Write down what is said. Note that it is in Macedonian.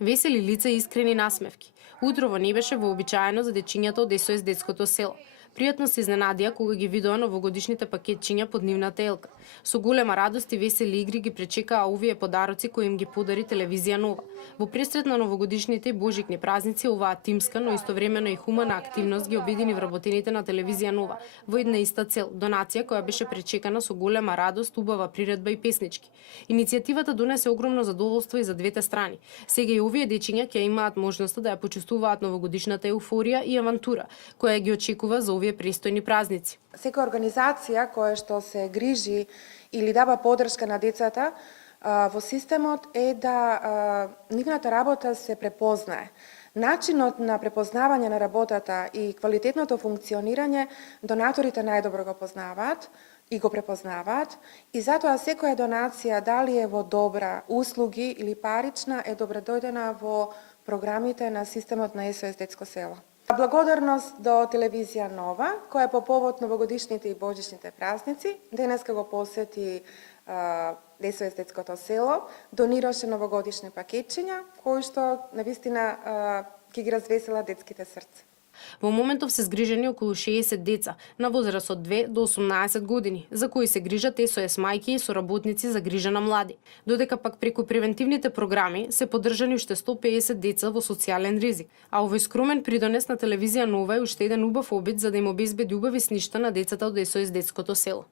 Весели лица и искрени насмевки. Утрово не беше вообичаено за дечињата од СОС детското село. Пријатно се изненадија кога ги видоа новогодишните пакетчиња под нивната елка. Со голема радост и весели игри ги пречекаа овие подароци кои им ги подари телевизија Нова. Во пресрет на новогодишните и божикни празници, оваа тимска, но истовремено и хумана активност ги обедини вработените на телевизија Нова во една иста цел, донација која беше пречекана со голема радост, убава приредба и песнички. Иницијативата донесе огромно задоволство и за двете страни. Сега и овие дечиња ќе имаат можноста да ја почувствуваат новогодишната еуфорија и авантура, која ги очекува за овие престојни празници. Секоја организација која што се грижи или дава поддршка на децата во системот е да нивната работа се препознае. Начинот на препознавање на работата и квалитетното функционирање донаторите најдобро го познаваат и го препознаваат и затоа секоја донација, дали е во добра услуги или парична, е добредојдена во програмите на системот на СОС детско село. Благодарност до телевизија Нова, која по повод новогодишните и божичните празници денеска го посети СОС детското село, донираше новогодишни пакетчиња, кои што навистина ќе ги развесела детските срца. Во моментов се згрижени околу 60 деца на возраст од 2 до 18 години, за кои се грижат СОС мајки и соработници за грижа на млади. Додека пак преку превентивните програми се поддржани уште 150 деца во социјален ризик, а овој скромен придонес на телевизија Нова е уште еден убав обид за да им обезбеди убави сништа на децата од СОС детското село.